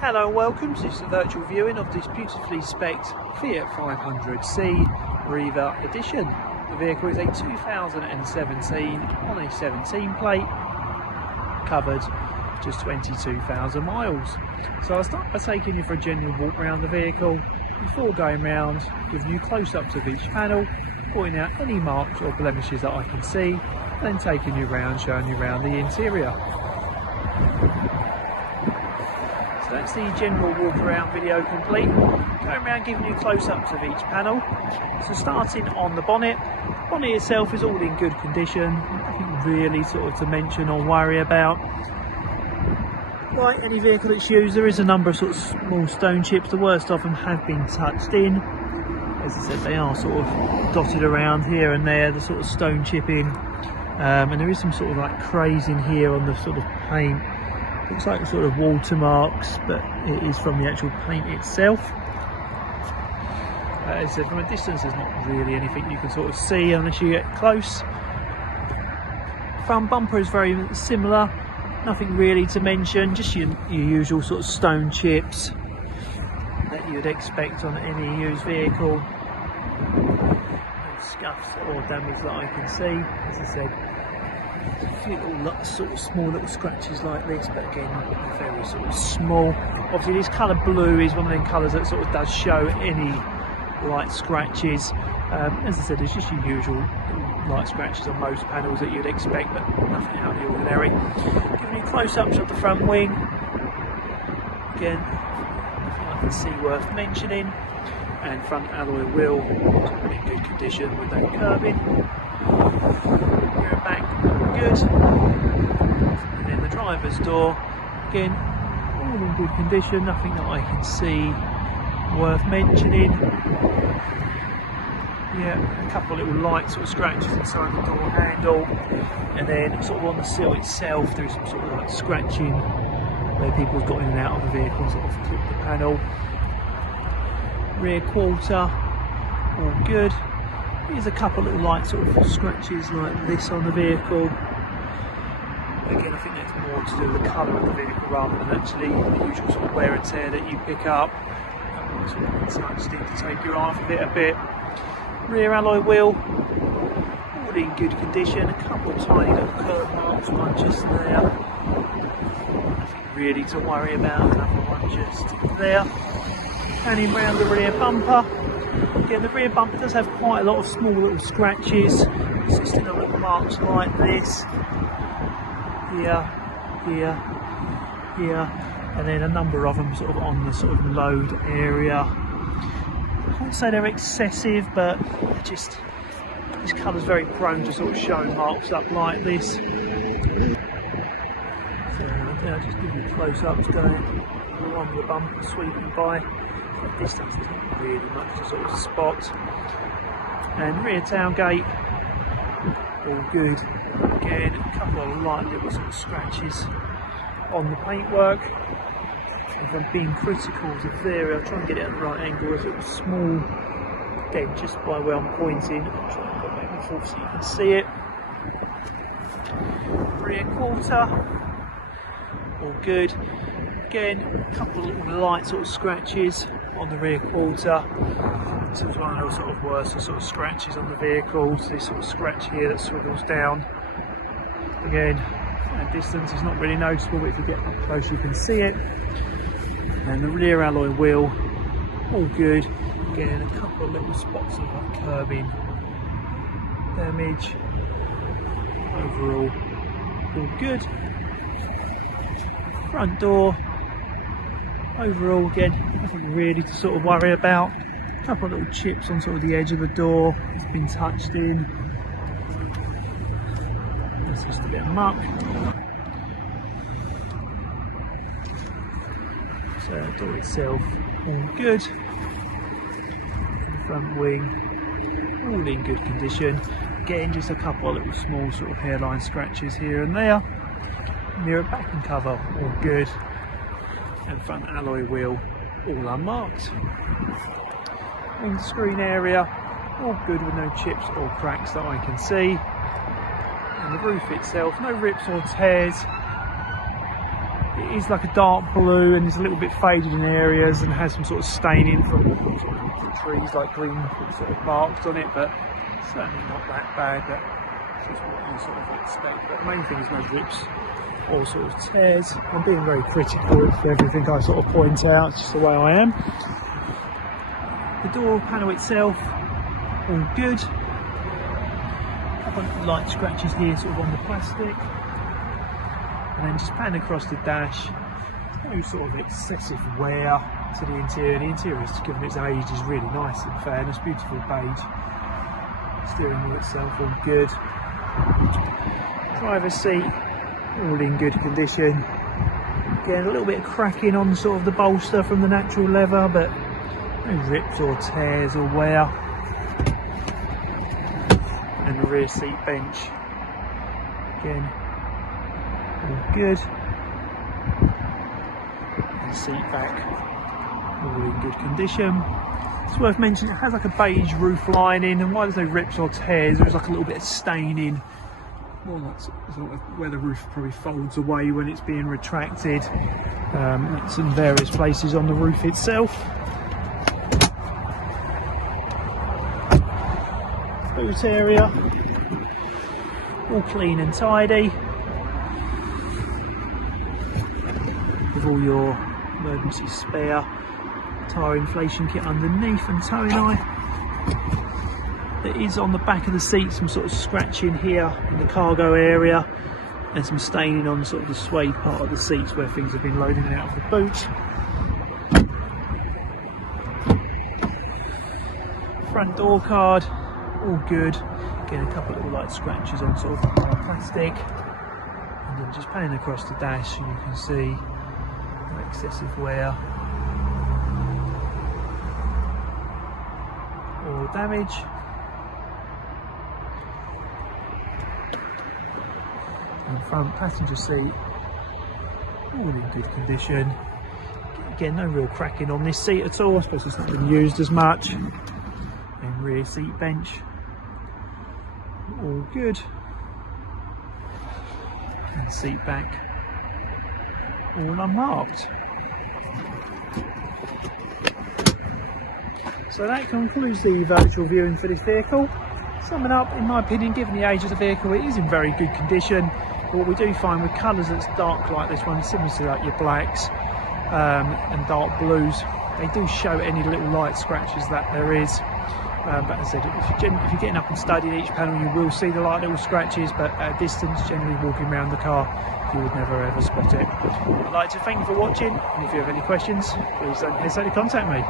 Hello and welcome to this virtual viewing of this beautifully spec'd Fiat 500C Riva edition. The vehicle is a 2017 on a 17 plate, covered just 22,000 miles. So I'll start by taking you for a general walk around the vehicle before going round, giving you close-ups of each panel, pointing out any marks or blemishes that I can see, then taking you around, showing you around the interior. So that's the general walk around video complete. Going around giving you close-ups of each panel. So starting on the bonnet. The bonnet itself is all in good condition, nothing really sort of to mention or worry about. Like any vehicle that's used, there is a number of sort of small stone chips. The worst of them have been touched in. As I said, they are sort of dotted around here and there, the sort of stone chipping. And there is some sort of like crazing here on the sort of paint. Looks like sort of watermarks, but it is from the actual paint itself. As I said, from a distance there's not really anything you can sort of see unless you get close. Front bumper is very similar, nothing really to mention, just your usual sort of stone chips that you'd expect on any used vehicle. No scuffs or damage that I can see. As I said, a few little sort of small little scratches like this, but again very sort of small. Obviously this colour blue is one of them colours that sort of does show any light scratches. As I said, it's just your usual light scratches on most panels that you'd expect, but nothing out of the ordinary. Giving you close-ups of the front wing. Again, nothing I can see worth mentioning. And front alloy wheel in good condition with no curbing. Rear and back good. And then the driver's door, again, all in good condition, nothing that I can see worth mentioning. Yeah, a couple of little light sort of scratches inside the door handle, and then sort of on the sill itself there's some sort of like scratching where people's got in and out of the vehicle and sort of clipped the panel. Rear quarter, all good. Here's a couple of little light sort of scratches like this on the vehicle. Again, I think that's more to do with the colour of the vehicle rather than actually the usual sort of wear and tear that you pick up. Sort of touched in to take your eye off of it a bit. Rear alloy wheel, all in good condition. A couple of tiny little curb marks, one just there. Nothing really to worry about, another one just there. Panning round the rear bumper. Again, the rear bumper does have quite a lot of small little scratches, consisting of little marks like this. Here, here, here, and then a number of them sort of on the sort of load area. I wouldn't say they're excessive, but just this colour's very prone to sort of showing marks up like this. So I'll just give you close-ups going along the bumper, sweeping by. At distance there's not really much to sort of spot. And rear tailgate, all good. Again, a couple of light little sort of scratches on the paintwork. If I'm being critical of the area, I'll try and get it at the right angle. If it was small, again, just by where I'm pointing, I'll try and go back and forth so you can see it. Rear quarter, all good. Again, a couple of little light sort of scratches on the rear quarter. This is one of those sort of worse sort of scratches on the vehicle. So this sort of scratch here that swiggles down. Again, at distance it's not really noticeable, but if you get up close you can see it. And the rear alloy wheel, all good. Again, a couple of little spots of like curbing damage. Overall, all good. Front door, overall again, nothing really to sort of worry about. A couple of little chips on sort of the edge of the door, it's been touched in. It's just a bit of muck. So the door itself, all good. Front wing, all in good condition. Again, just a couple of little small sort of hairline scratches here and there. Mirror back and cover, all good. And front alloy wheel, all unmarked. Windscreen area, all good with no chips or cracks that I can see. And the roof itself, no rips or tears. It it is like a dark blue and is a little bit faded in areas and has some sort of staining from sort of trees, like green sort of marks on it, but certainly not that bad. That's what you sort of expect. But the main thing is no rips or sort of tears. I'm being very critical of everything I sort of point out, it's just the way I am. The door panel itself, all good. A couple of light scratches here sort of on the plastic. And then just pan across the dash. No sort of excessive wear to the interior. The interior, given its age, is really nice in fairness. Beautiful beige. Steering wheel itself all good. Driver's seat all in good condition. Again, a little bit of cracking on sort of the bolster from the natural leather, but no rips or tears or wear. And the rear seat bench, again, all good. And seat back, all in good condition. It's worth mentioning it has like a beige roof lining, and while there's no rips or tears, there's like a little bit of staining. Well, that's sort of where the roof probably folds away when it's being retracted. It's in various places on the roof itself. Boot area, all clean and tidy, with all your emergency spare tyre inflation kit underneath and towing eye. There is on the back of the seat some sort of scratching here in the cargo area and some staining on sort of the suede part of the seats where things have been loaded out of the boot. Front door card, all good. Again, a couple of little light scratches on sort of the plastic. And then just panning across the dash, you can see no excessive wear or damage. And front passenger seat, all in good condition. Again, no real cracking on this seat at all. I suppose it's not been used as much. And rear seat bench, all good. And seat back, all unmarked. So that concludes the virtual viewing for this vehicle. Summing up, in my opinion, given the age of the vehicle, it is in very good condition. What we do find with colours that's dark like this one, similar to like your blacks and dark blues, they do show any little light scratches that there is. But as I said, if you're getting up and studying each panel, you will see the light little scratches, but at a distance, generally walking around the car, you would never ever spot it. I'd like to thank you for watching, and if you have any questions, please don't hesitate to contact me.